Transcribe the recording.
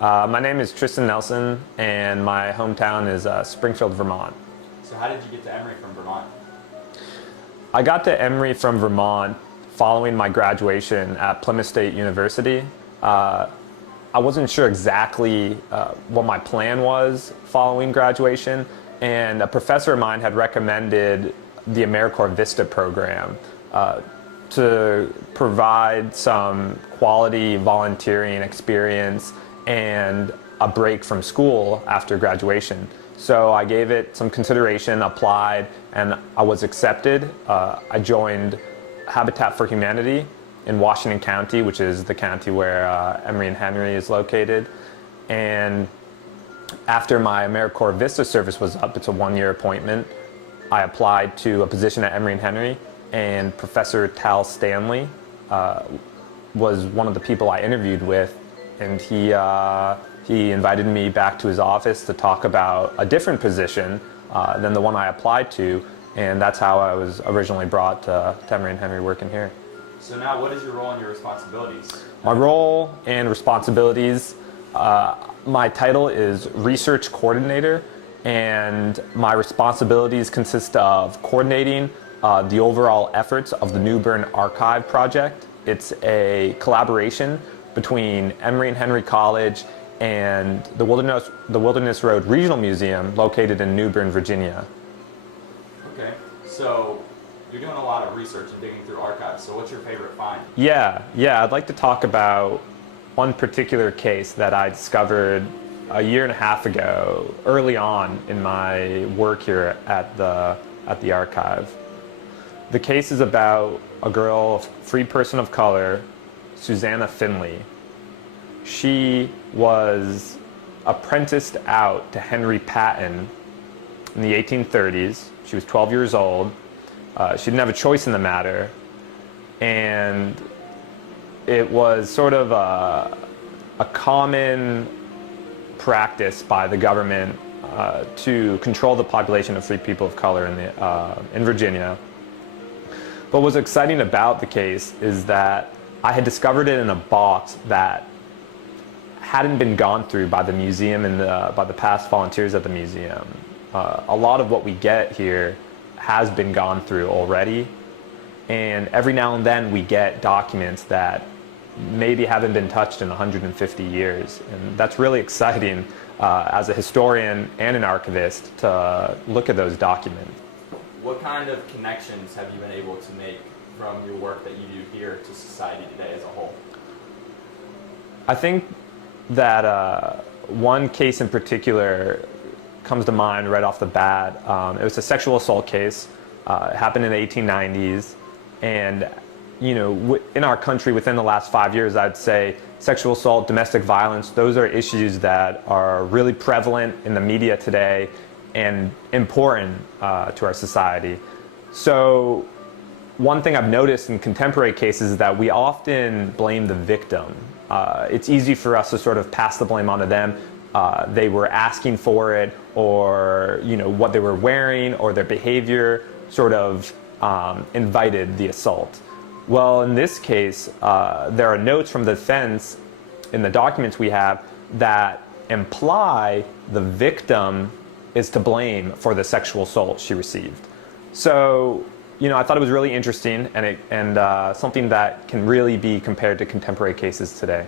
My name is Tristan Nelson, and my hometown is Springfield, Vermont. So how did you get to Emory from Vermont? I got to Emory from Vermont following my graduation at Plymouth State University. I wasn't sure exactly what my plan was following graduation, and a professor of mine had recommended the AmeriCorps Vista program to provide some quality volunteering experience and a break from school after graduation. So I gave it some consideration, applied, and I was accepted. I joined Habitat for Humanity in Washington County, which is the county where Emory and Henry is located. And after my AmeriCorps Vista service was up, it's a one-year appointment, I applied to a position at Emory and Henry, and Professor Tal Stanley was one of the people I interviewed with, and he invited me back to his office to talk about a different position than the one I applied to, and that's how I was originally brought to Emory and Henry working here. So now what is your role and your responsibilities? My role and responsibilities, my title is Research Coordinator, and my responsibilities consist of coordinating the overall efforts of the Newbern Archive Project. It's a collaboration between Emory and Henry College and the Wilderness Road Regional Museum located in Newbern, Virginia. Okay, so you're doing a lot of research and digging through archives, so what's your favorite find? Yeah, I'd like to talk about one particular case that I discovered a year and a half ago, early on in my work here at the archive. The case is about a girl, a free person of color, Susanna Finley. She was apprenticed out to Henry Patton in the 1830s. She was 12 years old. She didn't have a choice in the matter, and it was sort of a common practice by the government to control the population of free people of color in Virginia. But what's exciting about the case is that I had discovered it in a box that hadn't been gone through by the museum and by the past volunteers at the museum. A lot of what we get here has been gone through already, and every now and then we get documents that maybe haven't been touched in 150 years, and that's really exciting as a historian and an archivist to look at those documents. What kind of connections have you been able to make from your work that you do here to society today as a whole? I think that one case in particular comes to mind right off the bat. It was a sexual assault case. It happened in the 1890s, and in our country within the last 5 years, I'd say sexual assault, domestic violence, those are issues that are really prevalent in the media today and important to our society. So one thing I've noticed in contemporary cases is that we often blame the victim. It's easy for us to sort of pass the blame onto them. They were asking for it, or what they were wearing or their behavior sort of invited the assault. Well, in this case, there are notes from the defense in the documents we have that imply the victim is to blame for the sexual assault she received. So, I thought it was really interesting and something that can really be compared to contemporary cases today.